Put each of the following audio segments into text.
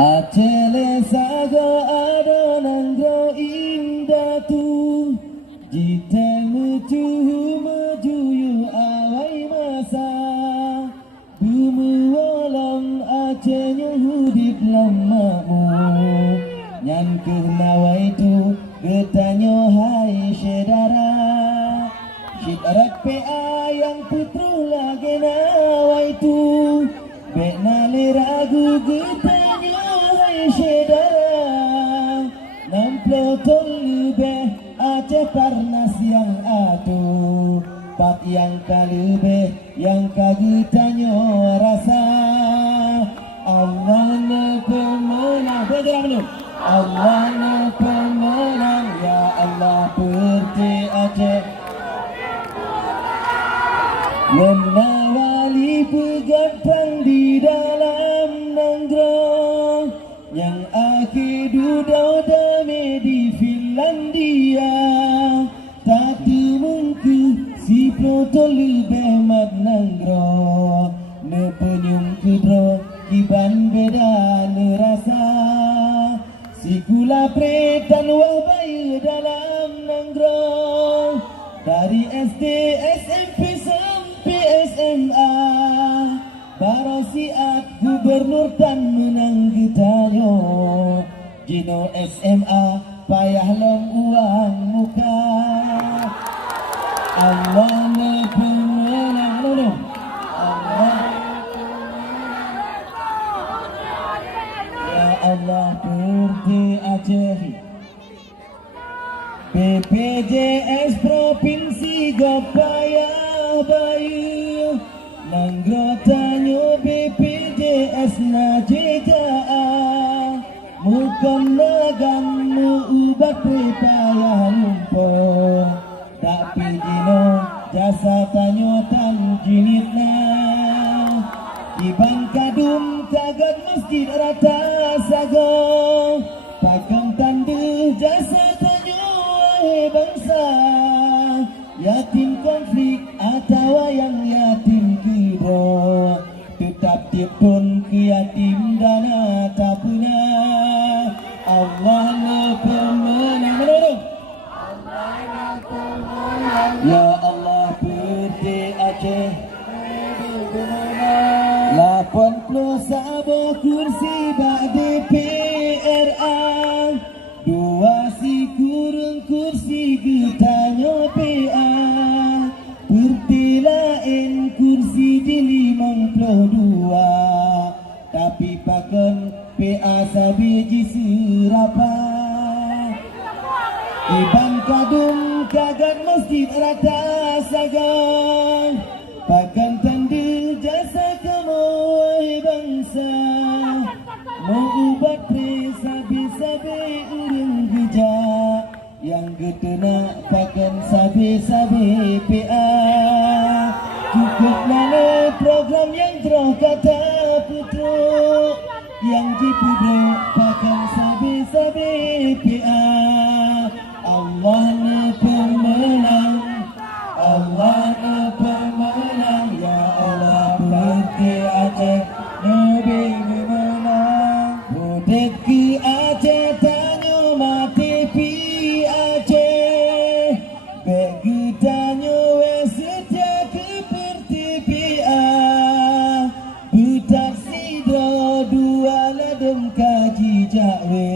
Acele sago adonan gro indah tu jite metu mejuyu awai masa bumi walam acenya hudip lamamu nyan kenawai tu getanyo hai sedara Syitarat PA yang putru lagi nawai tu Bek nali ragu getanya hai sedara Namplo tolu beh Aceh Parnas yang atu Pak yang kalube yang kagetanya rasa Allah na pemenang Bergerak dulu Allah na pemenang Ya Allah perti Aceh Menawali pegatang di dalam nanggrong Yang akhir dudau damai di Finlandia Tapi mungkin si protol lebih mat nanggrong Nepenyum kudro kiban beda nerasa Si gula pretan wahbai dalam nanggrong Dari SD, SMP SMA Barosiat gubernur dan menang getanyo Jino SMA payah lom uang muka Allah na pemenang Allah Ya Allah perti Aceh BPJS Provinsi Gopaya Bayu Nanggrotanyo BPJS na JKA Mukam nagam muubat payah lumpur Tak pijino jasa tanyo tan jinit na Iban kadum tagad masjid rata sago Pakam tandu jasa tanyo bangsa Yatim konflik atau yang yatim kibro Tetap tiapun ke yatim dana tak punya Allah na pemenang Allah na pemenang Ya Allah putih Aceh 81 kursi bak DPRA Dua si kurung kursi getanyo PA Pertilain kursi di 52 Tapi pakan PA sabiji serapa Iban kadung kagat masjid rata sagang Pakan tanda jasa kamu bangsa Mengubat sabi-sabi urang gejak Yang getena pakan sabi-sabi PA Cukup mana program yang terang kata putruk Yang dipuduk pakan sabi-sabi PA Allah na pemenang Allah na pemenang Ya Allah perti Aceh Nabi memenang Budet ke Aceh tanyo mati pi Aceh Bagi tanyo setia ke perti PA Budak sidro dua ladem kaji jakwe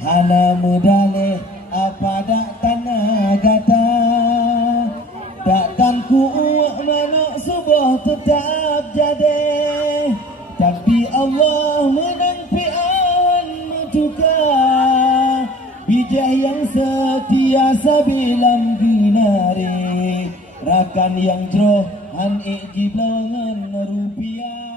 Hana mudale apa dak tanah gata Takkan ku manok subuh tetap jadi Tapi Allah menang pian mentuka Bijah yang setia sabilam ginari Rakan yang jroh han ikji belongan rupiah